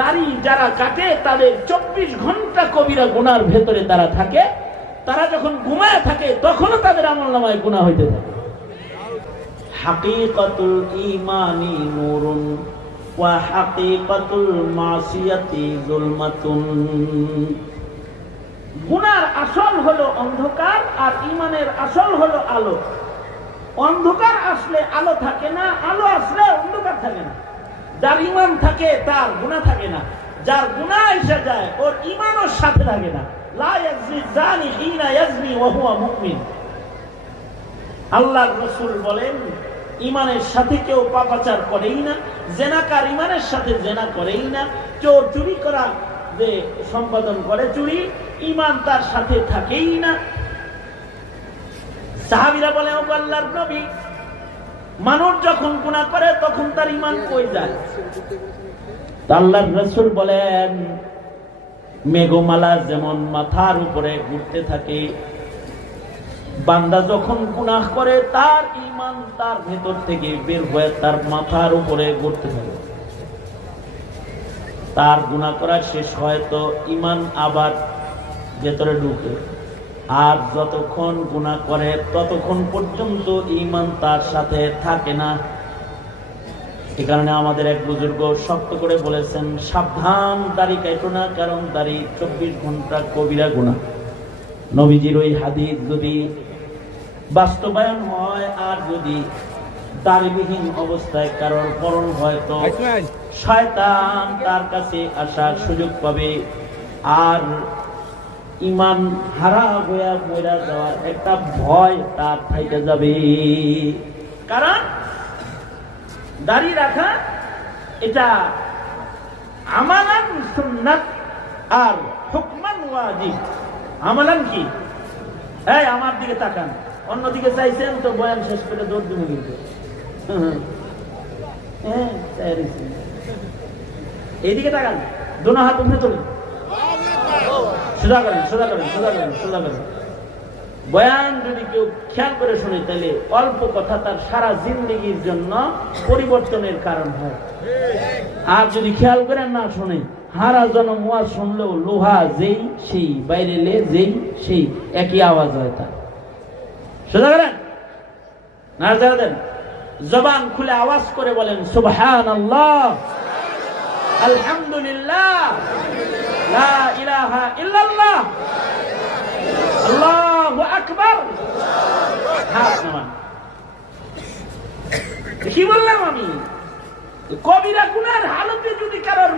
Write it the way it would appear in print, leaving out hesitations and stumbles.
দাড়ি যারা কাটে তাদের 24 ঘন্টা কবিরা গুনার ভেতরে তারা থাকে। তারা যখন ঘুমায় থাকে তখনও তাদের আমলনামায় গুনাহ হইতে থাকে। হাকিকাতুল ঈমানি নূরুন ওয়া হাকিকাতুল মাসিয়াতি যুলমাতুন। গুনার আসল হলো অন্ধকার আর ঈমানের আসল হলো আলো। অন্ধকার আসলে আলো থাকে না, আলো আসলে অন্ধকার থাকে না। যার ঈমান থাকে তার গুনাহ থাকে না, যার গুনাহ এসে যায় ওর ঈমানও সাথে থাকে না। লা ইয়াজনি জানি হিনা ইয়াজনি ওয়া হুয়া মুমিন। আল্লাহর রাসূল বলেন, ঈমানের সাথে কেউ পাপাচার করেই না, জেনাকার ঈমানের সাথে জেনা করেই না, চোর চুরি করা যে সম্পাদন করে চুরি, ঈমান তার সাথে থাকেই না। সাহাবীরা বলে, ও আল্লাহর নবী, মানুষ যখন গুনাহ করে তখন তার ঈমান কই যায়? আল্লাহর রাসূল বলেন, মেঘমালা যেমন মাথার উপরে ঘুরতে থাকে, বান্দা যখন গুনাহ করে তার ঈমান তার ভেতর থেকে বের হয়ে তার মাথার উপরে ঘুরতে থাকে। তার গুনাহ করা শেষ হয় তো ঈমান আবার ভেতরে ঢুকে, আর যতক্ষণ গুনাহ করে ততক্ষণ পর্যন্ত ঈমান তার সাথে থাকে না। এই কারণে আমাদের এক বুজুর্গ শক্ত করে বলেছেন, সাবধান, দাড়ি কাটো না, কারণ দাড়ি 24 ঘন্টা কবিরা গুনাহ। নবীজির ওই হাদিস যদি বাস্তবায়ন হয় আর যদি দাড়িবিহীন অবস্থায় কারোর মরণ হয় তো শয়তান তার কাছে আসার সুযোগ পাবে, আর ঈমান হারা হয়ে মরে যাওয়ার একটা ভয় তার থেকে যাবে। কারণ দাড়ি রাখা এটা আমালান সুন্নাত আর হুকমান ওয়াজিব। আমালান কি? এই আমার দিকে তাকান, অন্যদিকে চাইছেন তো বয়ান শেষ করে দৌড় দিব কিন্তু। এইদিকে তাকান, দোনো হাত উঠে তুলুন, সোজা করেন, সোজা করেন, সোজা করেন, সোজা করেন। বয়ান যদি কেউ খেয়াল করে শুনে তাহলে অল্প কথা তার সারা জিন্দগির জন্য পরিবর্তনের কারণ হয়। আর যদি খেয়াল করে না শুনে, হারা জনম ওয়াজ শুনলেও লোহা যেই সেই, বাইরে লে যেই সেই, একই আওয়াজ হয় তার। সোজা করেন, নাড়া দেন, জবান খুলে আওয়াজ করে বলেন সুবহানাল্লাহ, আলহামদুলিল্লাহ, লা ইলাহা ইল্লাল্লাহ, আল্লাহু আকবার। হাত নামান। কি বললাম আমি? কবিরা গুনার হালতে যদি কারোর